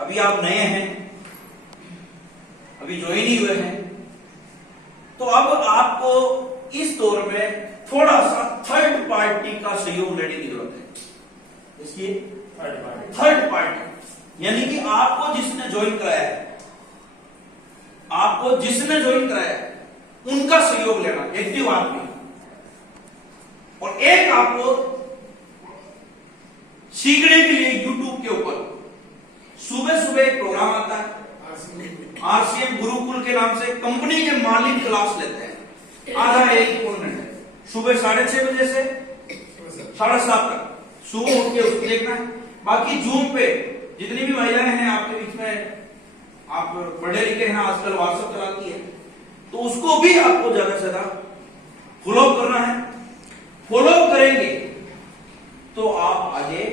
अभी आप नए हैं, अभी ज्वाइन ही हुए हैं, तो अब आपको इस दौर में थोड़ा सा थर्ड पार्टी का सहयोग लेने की जरूरत है। इसकी थर्ड पार्टी यानी कि आपको जिसने ज्वाइन कराया है, आपको जिसने ज्वाइन कराया है उनका सहयोग लेना, एक्टिव आदमी। और एक आपको सीखने के लिए यूट्यूब के ऊपर सुबह सुबह एक प्रोग्राम आता है, आरसीएम गुरुकुल के नाम से, कंपनी के मालिक क्लास लेते हैं, आधा एक घंटे सुबह 6:30 बजे से 7:30 तक सुबह उठ के उसको देखना है। बाकी जूम पे जितनी भी महिलाएं हैं आपके बीच में, आप पढ़े लिखे हैं, आजकल व्हाट्सएप चलाती है, तो उसको भी आपको ज्यादा से ज्यादा फॉलो करना है। फॉलो करेंगे तो आप आगे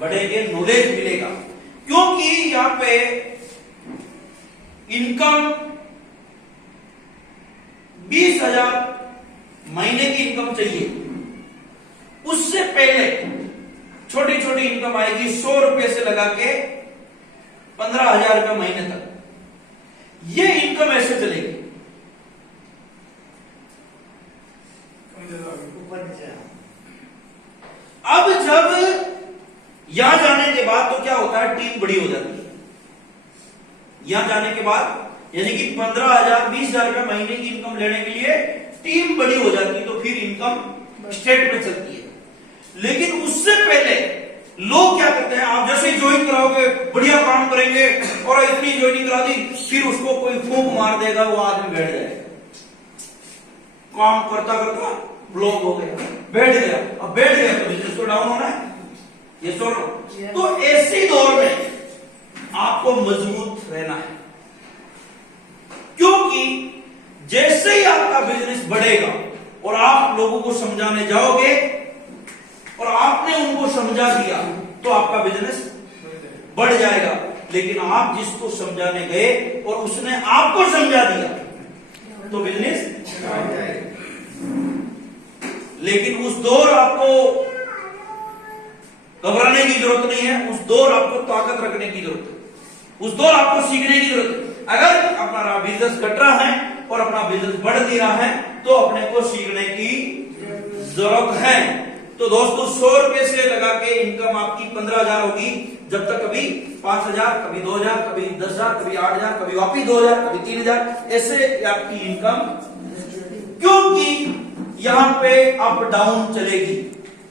बढ़ेंगे, नॉलेज मिलेगा। क्योंकि यहां पे इनकम 20,000 महीने की इनकम चाहिए, उससे पहले छोटी छोटी इनकम आएगी 100 रुपए से लगा के 15,000 रुपए महीने तक। ये इनकम ऐसे चलेगी। अब जब यहां जाने के बाद तो क्या होता है, टीम बड़ी हो जाती है। यहां जाने के बाद यानी कि 15,000 20,000 रुपए महीने की इनकम लेने के लिए टीम बड़ी हो जाती है, तो फिर इनकम स्टेट में चलती है। लेकिन उससे पहले लोग क्या करते हैं, आप जैसे ही ज्वाइन कराओगे बढ़िया काम करेंगे और इतनी ज्वाइनिंग करा दी, फिर उसको कोई फूंक मार देगा, वो आदमी बैठ जाएगा, काम करता करता ब्लॉक हो गया, बैठ गया। अब बैठ गया तो बिजनेस तो डाउन होना है, ये सुनो। तो ऐसे दौर में आपको मजबूत रहना है, क्योंकि जैसे ही आपका बिजनेस बढ़ेगा और आप लोगों को समझाने जाओगे और आपने उनको समझा दिया तो आपका बिजनेस बढ़ जाएगा। लेकिन आप जिसको समझाने गए और उसने आपको समझा दिया तो बिजनेस बढ़ जाएगा। लेकिन उस दौर आपको घबराने की जरूरत नहीं है, उस दौर आपको ताकत रखने की जरूरत है, उस दौर आपको सीखने की जरूरत है। अगर अपना बिजनेस घट रहा है और अपना बिजनेस बढ़ नहीं रहा है तो अपने को सीखने की जरूरत है। तो दोस्तों 100 रुपए से लगा के इनकम आपकी 15,000 होगी, जब तक कभी 5,000, कभी 2,000, कभी 10,000, कभी 8,000, कभी वापिस 2,000, कभी 3,000, ऐसे आपकी इनकम। क्योंकि यहां पे अप डाउन चलेगी,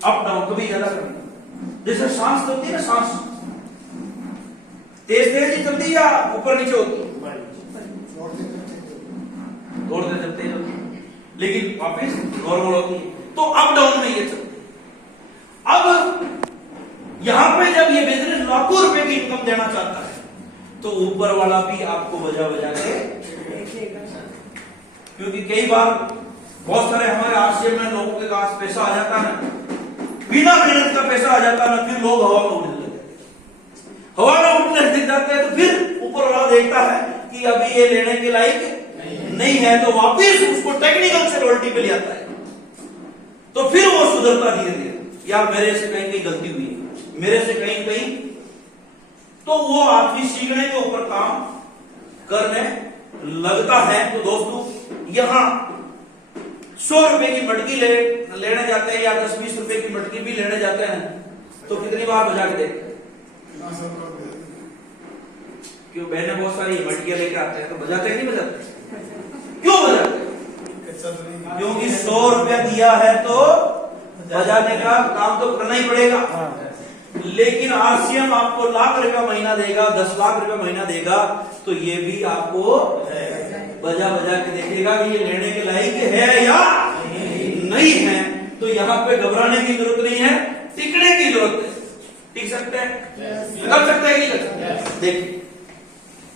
अप डाउन कभी ज्यादा कभी, जैसे सांस चलती है ना, सांस तेज तेज ही चलती है या ऊपर नीचे होती है, दौड़ते चलते हैं, लेकिन वापिस नॉर्मल होती है। तो अप डाउन में ये चलती है। अब यहां पे जब ये बिजनेस लाखों रुपए की इनकम देना चाहता है तो ऊपर वाला भी आपको बजा बजा के, क्योंकि कई बार बहुत सारे हमारे आरसीएम में लोगों के पास पैसा आ जाता है, बिना मेहनत का पैसा आ जाता है ना, फिर लोग हवा में उड़ने लगते हैं, हवा में उड़ने दिख जाते हैं। तो फिर ऊपर वाला देखता है कि अभी ये लेने के लायक नहीं है, तो वापिस उसको टेक्निकल से रोल्टी पे ले आता है। तो फिर वो सुधरता धीरे धीरे, यार मेरे से कहीं कहीं गलती हुई है, मेरे से कहीं कहीं, तो वो आदमी सीखने के ऊपर काम करने लगता है। तो दोस्तों यहां 100 रुपए की मटकी लेने जाते हैं या 10-20 रुपए की मटकी भी लेने जाते हैं, तो कितनी बार बजा के देखते हैं? क्यों बहने बहुत सारी मटकियां लेकर आते हैं, तो बजाते नहीं बजाते? क्यों बजाते? क्योंकि 100 रुपया दिया है तो बजाने का काम तो करना ही पड़ेगा। लेकिन आरसीएम आपको लाख रुपया महीना देगा, 10 लाख रुपया महीना देगा, तो ये भी आपको बजा बजा के देखेगा कि ये लेने के लायक है या नहीं है। तो यहाँ पे घबराने की जरूरत नहीं है, टिकने की जरूरत है। टिक सकते हैं, कर सकते हैं कि नहीं कर सकते? देखिए